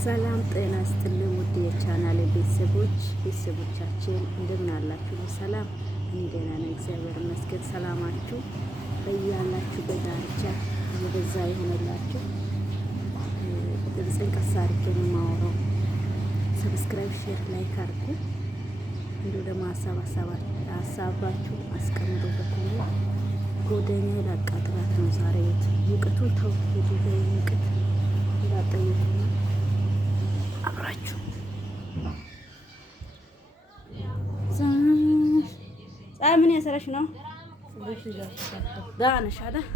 ሰላም ጤና ይስጥልኝ ውድ የቻናሌ ቤተሰቦቻችን እንደምን አላችሁ? ሰላም እኔ ደህና ነኝ፣ እግዚአብሔር ይመስገን። ሰላማችሁ በያላችሁ በዳርቻ የበዛ ይሆንላችሁ። ድምፄን ቀስ አድርጌ ነው የማወራው። ሰብስክራይብ፣ ሼር፣ ላይክ አድርጉ። እንዲሁ ደግሞ ሀሳባችሁ አስቀምጡ። በኮሜንት ጎደኛ ላቃጥላት ነው ዛሬ ሙቀቱን ተው ሙቀት እንዳጠየቁ አብራችሁ ምን ያሰራሽ ነው? ደህና ነሽ አይደል?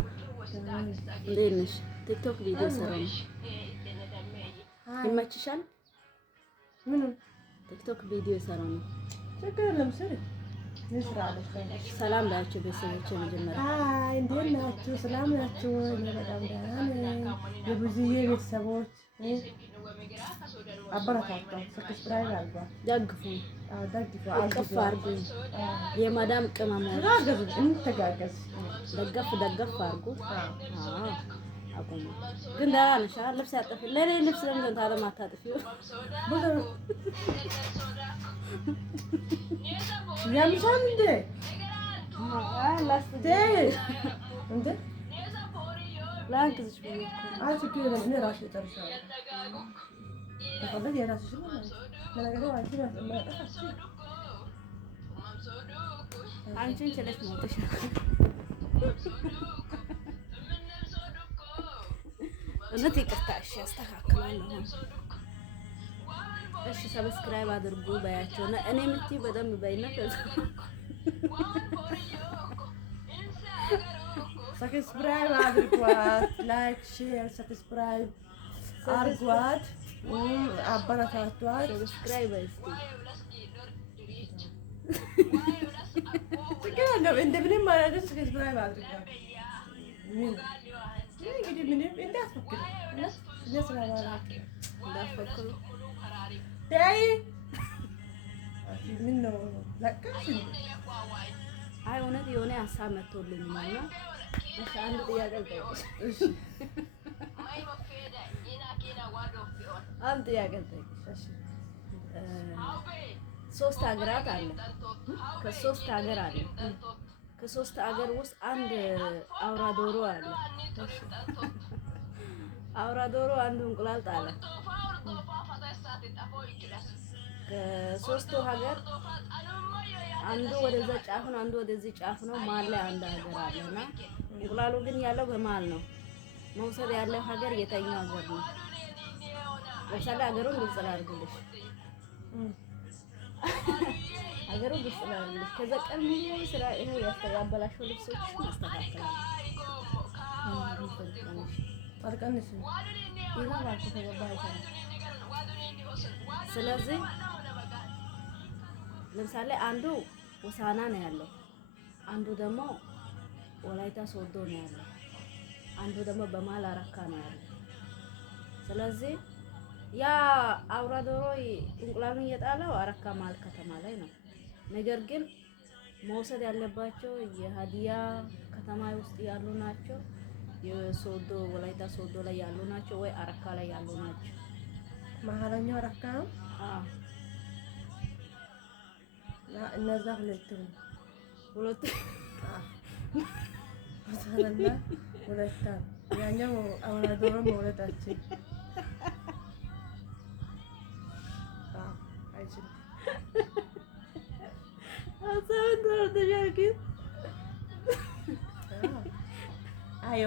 እንዴት ነሽ? ቲክቶክ ቪዲዮ ሰራው ይመችሻል? ምንም ቲክቶክ ቪዲዮ ሰራው ነው። ችግር የለም ስሪ። ሰላም ላችሁ ቤተሰቦቼ፣ መጀመሪያ አይ እንዴት ናችሁ? ሰላም ናችሁ? እኔ በጣም ደህና ነኝ። የብዙዬ ቤተሰቦች አበረታቷት፣ ሰብስክራይብ አድርጓት፣ ደግፉ፣ እቅፍ አድርጉ። የማዳም ቅመሞች እንተጋገዝ፣ ደገፍ አድርጉ። አቆሙ። ግን ደህና ነሽ? ልብስ ያጠፊ ለኔ ልብስ ለምን ታለማታጥፊው? ያምሻል እንዴ? እንዴ ላግዝሽ ብዬሽ ችግር የለም። እኔ እራሴ እጨርሻለሁ። ከፈለግሽ የራስሽን ለነገሩ አንቺን ችለሽ ሞተሽ እውነት ይቅርታ። እሺ አስተካክላለሁ። እሺ ሰብስክራይብ አድርጉ በያቸው እና እኔ የምትይ በደንብ በይና ሰብስክራይብ አድርጓት፣ ላይክ ሼር ሰብስክራይብ አድርጓት፣ አበረታቷት። ሰብስክራይብ እስቲ ትክክል እንደምንም ማለት ሰብስክራይብ አድርጓት። እንግዲህ ምንም እንዳትፈክሩ እንዳትፈክሩ። ዳይ ምን ነው ለቀሽ? አይ እውነት የሆነ ሀሳብ መጥቶልኝ ነው እና እሺ አንድ ጥያቄ ልጠይቅሽ። እሺ አንድ ጥያቄ ልጠይቅሽ። ሶስት ሀገራት አለ። ከሶስት ሀገር አለ። ከሶስት ሀገር ውስጥ አንድ አውራ ዶሮ አለ። አውራ ዶሮ አንዱ እንቁላል ጣለ። ከሶስቱ ሀገር አንዱ ወደዛ ጫፍ ነው፣ አንዱ ወደዚህ ጫፍ ነው። መሀል ላይ አንድ ሀገር አለና እንቁላሉ ግን ያለው በመሀል ነው። መውሰድ ያለው ሀገር የተኛው ሀገር ነው? ለምሳሌ ሀገሩን ግልጽ ላድርግልሽ። ሀገሩን ግልጽ ላድርግልሽ። ከዛ ቀን ሙሉ ስራ ይሄው ያስተባበላሽው ልብሶች ማስተካከል አልቀንስ ይላል ተገባህ። ስለዚህ ለምሳሌ አንዱ ሆሳዕና ነው ያለው፣ አንዱ ደግሞ ወላይታ ሶዶ ነው ያለው፣ አንዱ ደግሞ በመሀል አረካ ነው ያለው። ስለዚህ ያ አውራ ዶሮ እንቁላሉን እየጣለው አረካ መሀል ከተማ ላይ ነው። ነገር ግን መውሰድ ያለባቸው የሀዲያ ከተማ ውስጥ ያሉ ናቸው፣ የሶዶ ወላይታ ሶዶ ላይ ያሉ ናቸው፣ ወይ አረካ ላይ ያሉ ናቸው? መሀለኛው አረካ ነው። እነዛ ሁለቱ ሆሳዕናና ወላይታ ያኛው አውራ ዶሮ መውለዳችን አይችልም።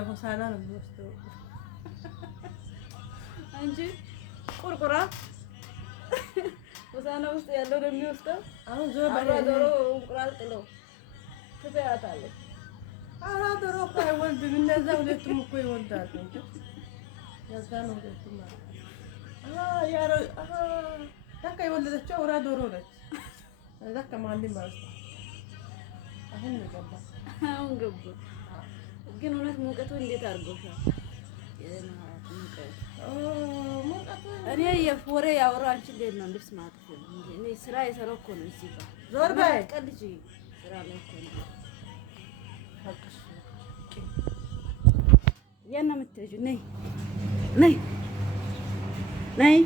ሆሳዕና ነው የሚወስደው እንጂ ቁርቁራ ሆሳዕና ውስጥ ያለው ነው የሚወስደው። አሁን አውራ ዶሮ እንቁላል ጥሎ ትበያታለች። አውራ ዶሮ እኮ አይወልድም። እነዛ ሁለቱም እኮ ይወልዳሉ እንጂ ያዛ ነው ሁለቱም ማለት ታካ የወለደችው አውራ ዶሮ ነች። እዛ ከማንም ማለት ነው። አሁን ገባ። ግን እውነት ሙቀቱ እንዴት አድርጎሻል? እኔ የወሬ ያወራ አንቺ እንዴት ነው ልብስ ማጥፍ ነው? እኔ ስራ የሰራው እኮ ነው። እዚህ ጋር ዞር በይ ቀልጂ ስራ ላይ እኮ ነው። የት ነው የምትሄጂው? ነይ ነይ ነይ